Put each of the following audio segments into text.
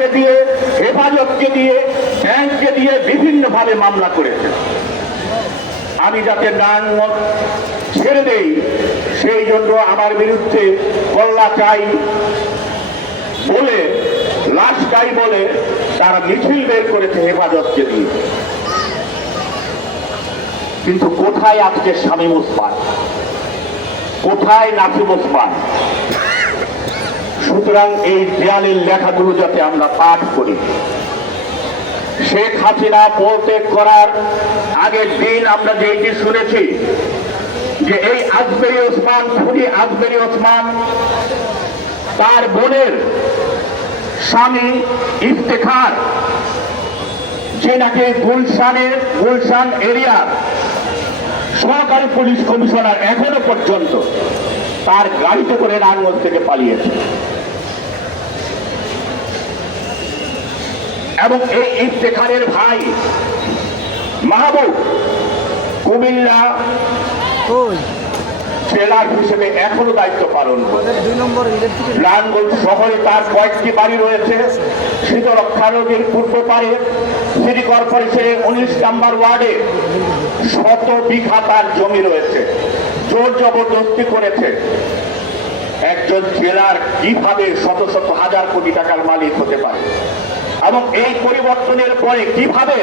আদালতকে দিয়ে, হেফাজতকে দিয়ে, ব্যাংককে দিয়ে বিভিন্নভাবে মামলা করেছে। আমি যাতে নারায়ণগঞ্জ ছেড়ে দেই সেই জন্য আমার বিরুদ্ধে কল্লা চাই বলে, লাশ চাই বলে তারা মিছিল বের করেছে হেফাজতকে দিয়ে। কিন্তু কোথায় আজকে শামীম ওসমান, কোথায় নাসিম ওসমান? সুতরাং এই দেয়ালের লেখাগুলো যাতে আমরা পাঠ করি। শেখ হাসিনা পদত্যাগ করার আগের দিন আমরা যেটি শুনেছি যে এই আজমেরী ওসমান, খুনি আজমেরী ওসমান তার বোনের স্বামী ইফতেখার, যে নাকি গুলশান এরিয়া সহকারী পুলিশ কমিশনার, এখনো পর্যন্ত তার গাড়িতে করে নারায়ণগঞ্জ থেকে পালিয়েছে। এবং এই ইফতেখারের ভাই মাহবুব কুমিল্লা জেলার হিসেবে এখনো দায়িত্ব পালন করে। নারায়ণগঞ্জ শহরে তার কয়েকটি বাড়ি রয়েছে। শীতলক্ষা নদীর পূর্ব পারে সিটি কর্পোরেশনের 19 নম্বর ওয়ার্ডে 100 বিঘা তার জমি রয়েছে। জোর জবরদস্তি করেছে। একজন জেলার কিভাবে শত শত হাজার কোটি টাকার মালিক হতে পারে এবং এই পরিবর্তনের পরে কিভাবে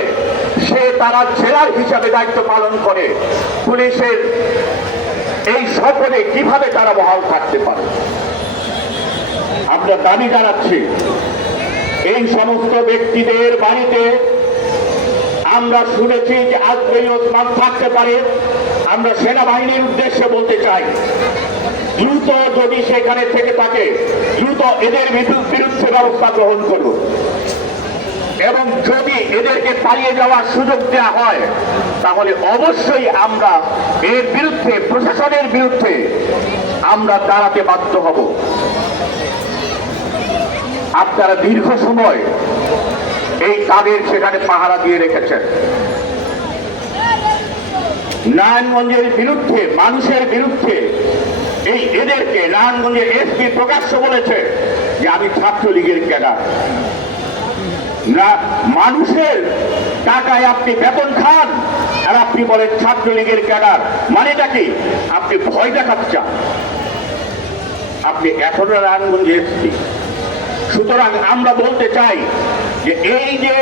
সে তারা জেলার হিসাবে দায়িত্ব পালন করে, পুলিশের এই শপথে কিভাবে তারা বহাল থাকতে পারে? আমরা দাবি জানাচ্ছি এই সমস্ত ব্যক্তিদের বাড়িতে আমরা শুনেছি যে আজমেরী ওসমান থাকতে পারে। আমরা সেনাবাহিনীর উদ্দেশ্যে বলতে চাই, দ্রুত যদি সেখানে থেকে থাকে দ্রুত এদের বিরুদ্ধে ব্যবস্থা গ্রহণ করুন এবং যদি এদেরকে পালিয়ে যাওয়ার সুযোগ দেওয়া হয় তাহলে অবশ্যই আমরা এর বিরুদ্ধে, প্রশাসনের বিরুদ্ধে আমরা দাঁড়াতে বাধ্য হব। আপনারা দীর্ঘ সময় এই তাদের সেখানে পাহারা দিয়ে রেখেছেন। নারায়ণগঞ্জের বিরুদ্ধে, মানুষের বিরুদ্ধে এই এদেরকে নারায়ণগঞ্জের এসপি প্রকাশ্য বলেছে যে আমি ছাত্রলীগের ক্যাডার। না, মানুষের টাকায় আপনি বেতন খান আর আপনি বলেন ছাত্রলীগের ক্যাডার, মানেটা কি? আপনি ভয় দেখাতে চান। আপনি এখনো নারায়ণগঞ্জে এসপি। সুতরাং আমরা বলতে চাই যে এই যে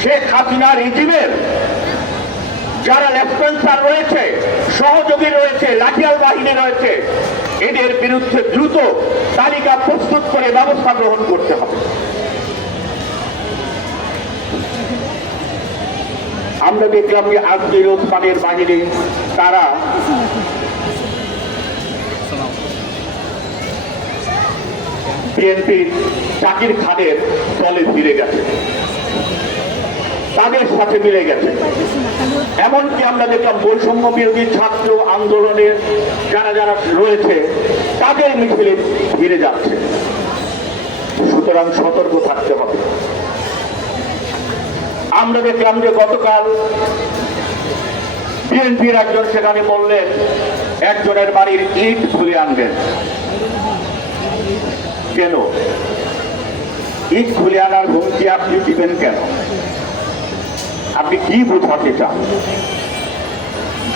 শেখ হাসিনা রেজিমের যারা লেফটেন্যান্ট রয়েছে, সহযোগী রয়েছে, লাঠিয়াল বাহিনী রয়েছে, এদের বিরুদ্ধে দ্রুত তালিকা প্রস্তুত করে ব্যবস্থা গ্রহণ করতে হবে। আমরা দেখলাম যে আজমেরী ওসমানের বাহিনী তারা বিএনপির জাকির খানের দলে ফিরে গেছে, তাদের সাথে মিলে গেছে। এমনকি আমরা দেখলাম বৈষম্য বিরোধী ছাত্র আন্দোলনের যারা যারা রয়েছে তাদের মিছিলে ফিরে যাচ্ছে। সুতরাং সতর্ক থাকতে হবে। আমরা দেখলাম যে গতকাল বিএনপির একজন সেখানে বললেন একজনের বাড়ির ইট খুলে আনবেন। কেন ইট খুলে আনার হুমকি আপনি দিবেন কেন? আপনি কি বোঝাতে চান?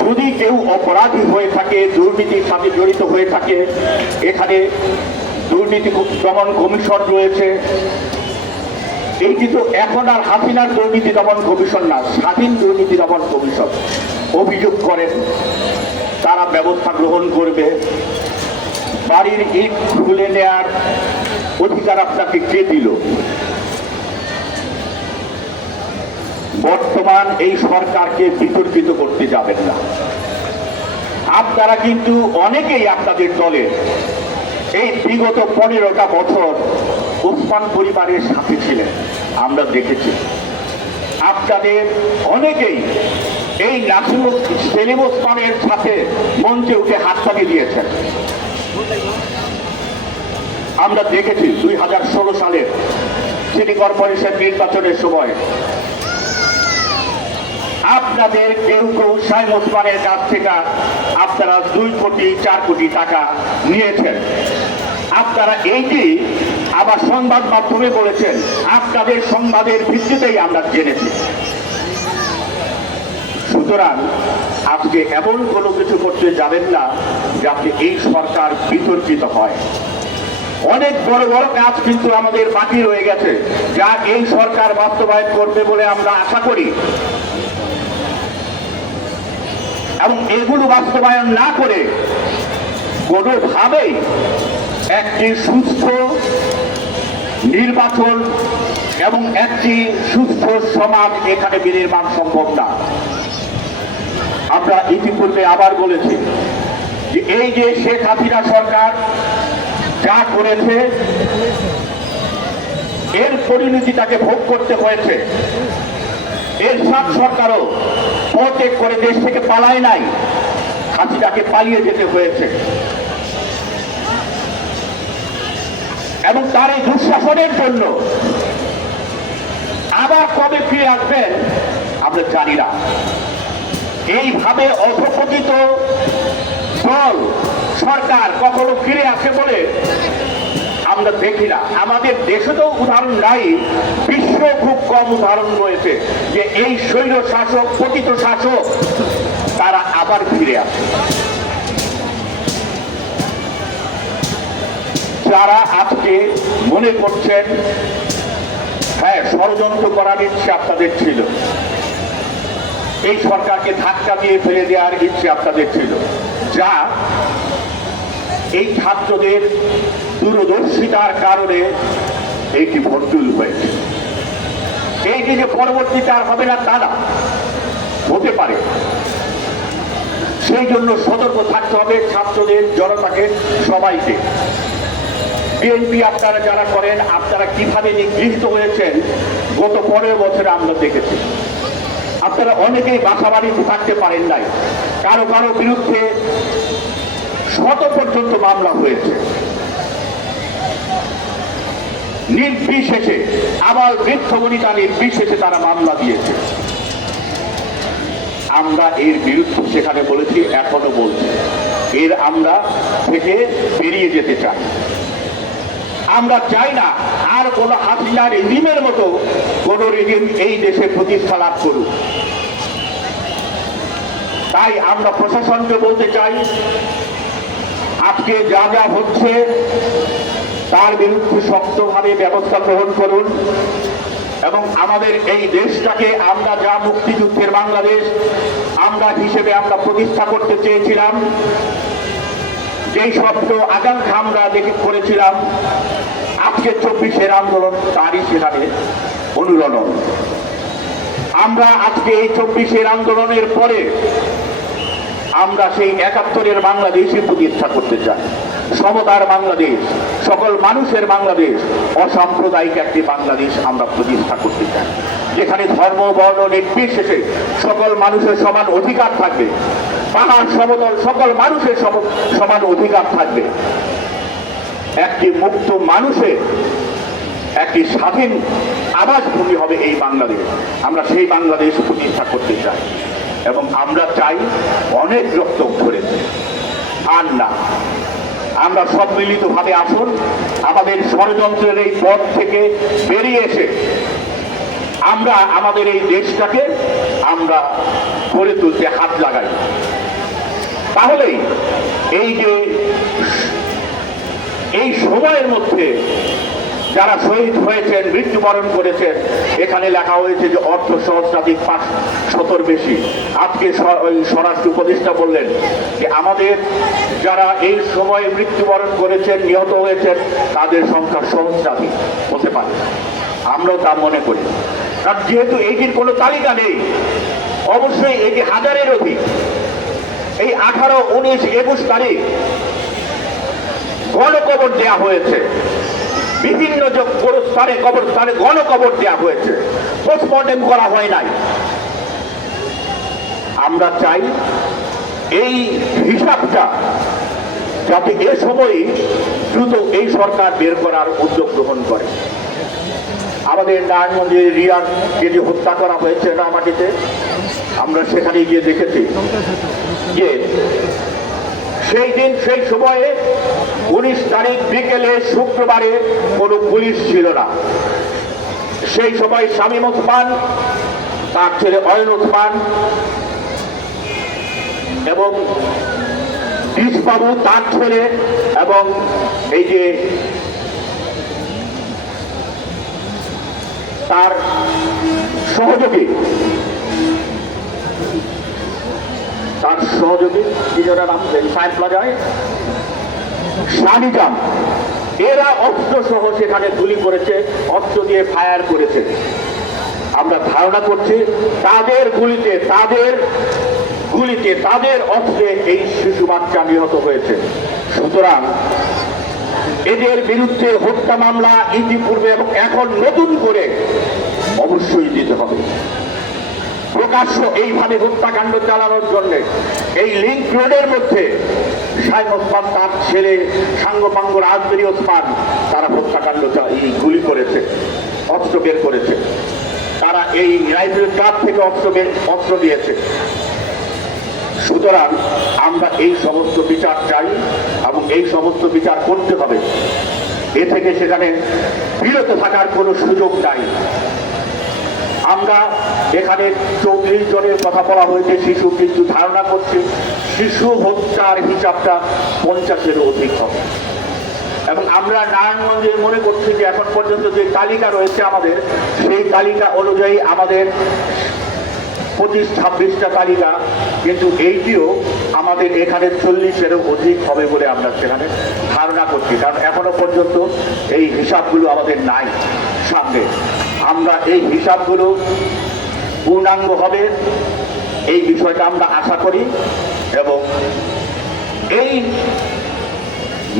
যদি কেউ অপরাধী হয়ে থাকে, দুর্নীতির সাথে জড়িত হয়ে থাকে, এখানে দুর্নীতি দমন কমিশন রয়েছে। এইটি তো এখন আর হাসিনার দুর্নীতি দমন কমিশন না, স্বাধীন দুর্নীতি দমন কমিশন। অভিযোগ করেন, তারা ব্যবস্থা গ্রহণ করবে। বাড়ির ইট খুলে নেয়ার অধিকার আপনাকে কে দিল? বর্তমান এই সরকারকে বিতর্কিত করতে যাবেন না। আপনারা কিন্তু অনেকেই আপনাদের দলে এই বিগত 15টা বছর ওসমান পরিবারের সাথে ছিলেন, আমরা দেখেছি। আপনাদের অনেকেই এই সেলিম ওসমানের সাথে মঞ্চে উঠে হাততালি দিয়েছেন। আমরা দেখেছি 2016 সালের সিটি কর্পোরেশন নির্বাচনের সময় আপনাদের কেউ কেউ শামীম ওসমানের কাছ থেকে আপনারা 2 কোটি 4 কোটি টাকা নিয়েছেন। আপনারা এইটি আবার সংবাদ মাধ্যমে বলেছেন, আপনাদের সংবাদের ভিত্তিতেই আমরা জেনেছি। সুতরাং আজকে এমন কোনো কিছু করতে যাবেন না যাতে এই সরকার বিতর্কিত হয়। অনেক বড় বড় কাজ কিন্তু আমাদের বাকি রয়ে গেছে, যা এই সরকার বাস্তবায়ন করবে বলে আমরা আশা করি। এবং এগুলো বাস্তবায়ন না করে কোনোভাবেই একটি সুস্থ নির্বাচন এবং একটি সুস্থ সমাজ এখানে বিনির্মাণ সম্ভব না। আমরা ইতিপূর্বে আবার বলেছি যে এই যে শেখ হাসিনা সরকার যা করেছে এর পরিণতি তাকে ভোগ করতে হয়েছে। এরশাদ সরকারও পদত্যাগ করে দেশ থেকে পালায় নাই, হাসিনাকে পালিয়ে যেতে হয়েছে। এবং তার এই দুঃশাসনের জন্য আবার কবে ফিরে আসবেন আমরা জানি না। এইভাবে অধঃপতিত দল সরকার কখনো ফিরে আসে বলে আমরা দেখি না। আমাদের দেশে তো উদাহরণ নাই, বিশ্ব খুব কম উদাহরণ রয়েছে যে এই স্বৈর শাসক পতিত শাসক তারা আবার ফিরে আসে। যারা আজকে মনে করছেন হ্যাঁ ষড়যন্ত্র করার ইচ্ছে আপনাদের ছিল, এই সরকারকে ধাক্কা দিয়ে ফেলে দেওয়ার ইচ্ছে আপনাদের ছিল, যা এই ছাত্রদের দূরদর্শিতার কারণে এইটি ভণ্ডুল হয়েছে। এইটি যে পরবর্তীতে আর হবে না তা না, হতে পারে। সেই জন্য সতর্ক থাকতে হবে ছাত্রদের, জনতাকে, সবাইকে। বিএনপি আপনারা যারা করেন, আপনারা কিভাবে নিগৃহীত হয়েছেন গত 15 বছরে আমরা দেখেছি। আপনারা অনেকেই বাসা বাড়িতে থাকতে পারেন নাই, কারো কারো বিরুদ্ধে 100 পর্যন্ত মামলা হয়েছে। নির্বিশেষে আবার বৃদ্ধ বনিতা নির্বিশেষে তারা মামলা দিয়েছে। আমরা এর বিরুদ্ধে সেখানে বলেছি, এখনো বলছি, এর আমরা থেকে বেরিয়ে যেতে চাই। আমরা চাই না আর কোন হাসিনা রেজিমের মতো কোন রেজিম এই দেশে প্রতিষ্ঠা লাভ করুক। তাই আমরা প্রশাসনকে বলতে চাই, আজকে যা যা হচ্ছে তার বিরুদ্ধে শক্তভাবে ব্যবস্থা গ্রহণ করুন এবং আমাদের এই দেশটাকে আমরা যা মুক্তিযুদ্ধের বাংলাদেশ আমরা হিসেবে আমরা প্রতিষ্ঠা করতে চেয়েছিলাম, যেই স্বপ্ন আকাঙ্ক্ষা আমরা দেখে করেছিলাম, আজকে 24-এর আন্দোলন তারই সেখানে অনুরণন। আমরা আজকে এই 24-এর আন্দোলনের পরে আমরা সেই 71-এর বাংলাদেশই প্রতিষ্ঠা করতে চাই। সমতার বাংলাদেশ, সকল মানুষের বাংলাদেশ, অসাম্প্রদায়িক একটি বাংলাদেশ আমরা প্রতিষ্ঠা করতে চাই, যেখানে ধর্ম বর্ণ নির্বিশেষে সকল মানুষের সমান অধিকার থাকবে। পাহাড় সমতল সকল মানুষের সমান অধিকার থাকবে। একটি মুক্ত মানুষের একটি স্বাধীন আবাসভূমি হবে এই বাংলাদেশ। আমরা সেই বাংলাদেশ প্রতিষ্ঠা করতে চাই এবং আমরা চাই অনেক রক্ত ঝরেছে আর না। আমরা সম্মিলিতভাবে আসুন, আমাদের ষড়যন্ত্রের এই পথ থেকে বেরিয়ে এসে আমরা আমাদের এই দেশটাকে আমরা গড়ে তুলতে হাত লাগাই। তাহলেই এই যে এই সময়ের মধ্যে যারা শহীদ হয়েছেন, মৃত্যুবরণ করেছেন, এখানে লেখা হয়েছে যে অর্ধ সহস্রাধিক 500 বেশি। আজকে স্বরাষ্ট্র উপদেষ্টা বললেন যে আমাদের যারা এই সময়ে মৃত্যুবরণ করেছেন, নিহত হয়েছেন, তাদের সংখ্যা সহস্রাধিক হতে পারে। আমরাও তা মনে করি, কারণ যেহেতু এইটির কোনো তালিকা নেই, অবশ্যই এটি হাজারের অধিক। এই 18, 19, 21 তারিখ গণকবর দেওয়া হয়েছে, বিভিন্ন স্থানে কবরস্থানে গণকবর দেওয়া হয়েছে, পোস্টমর্টেম করা হয় নাই। আমরা চাই এই হিসাবটা যাতে এ সময় দ্রুত এই সরকার বের করার উদ্যোগ গ্রহণ করে। আমাদের নারায়ণগঞ্জে রিয়াকে যে হত্যা করা হয়েছে রামাটিতে, আমরা সেখানে গিয়ে দেখেছি যে সেই দিন সেই সময়ে 19 তারিখ বিকেলে শুক্রবারে কোনো পুলিশ ছিল না। সেই সময় শামীম ওসমান, তার ছেলে অয়ন ওসমান এবং বাবু তার ছেলে এবং এই যে তার সহযোগী নিজেরা নাম সাইন প্লাজায় শানিজাম, এরা অস্ত্র সহ সেখানে গুলি করেছে, অস্ত্র দিয়ে ফায়ার করেছে। আমরা ধারণা করছি তাদের গুলিতে তাদের অস্ত্রে এই শিশু বাচ্চা নিহত হয়েছে। সুতরাং এদের বিরুদ্ধে হত্যা মামলা ইতিপূর্বে এবং এখন নতুন করে অবশ্যই দিতে হবে। প্রকাশ্য এইভাবে হত্যাকাণ্ড চালানোর জন্য এই লিংক রোডের মধ্যে শামীম ওসমান, তার ছেলে সাঙ্গপাঙ্গ রাজবেরি ওসমান, তারা হত্যাকাণ্ড গুলি করেছে, অস্ত্র বের করেছে। তারা এই রাইফেল ট্রাক থেকে অস্ত্র দিয়েছে। সুতরাং আমরা এই সমস্ত বিচার চাই এবং এই সমস্ত বিচার করতে হবে। এ থেকে সেখানে বিরত থাকার কোনো সুযোগ নাই। আমরা এখানে 34 জনের কথা বলা হয়েছে শিশু, কিন্তু ধারণা করছি শিশু হত্যার হিসাবটা 50-এর অধিক হবে। এবং আমরা নারায়ণগঞ্জে মনে করছি যে এখন পর্যন্ত যে তালিকা রয়েছে আমাদের, সেই তালিকা অনুযায়ী আমাদের 25-26টা তালিকা, কিন্তু এইটিও আমাদের এখানে 40-এরও অধিক হবে বলে আমরা সেখানে ধারণা করছি। কারণ এখনো পর্যন্ত এই হিসাবগুলো আমাদের নাই সামনে। আমরা এই হিসাবগুলো পূর্ণাঙ্গ হবে এই বিষয়টা আমরা আশা করি। এবং এই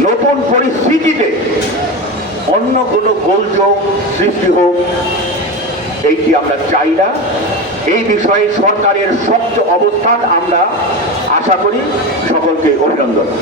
নতুন পরিস্থিতিতে অন্য কোনো গোলযোগ সৃষ্টি হোক, এইটি আমরা চাই না। এই বিষয়ে সরকারের শক্ত অবস্থান আমরা আশা করি। সকলকে অভিনন্দন।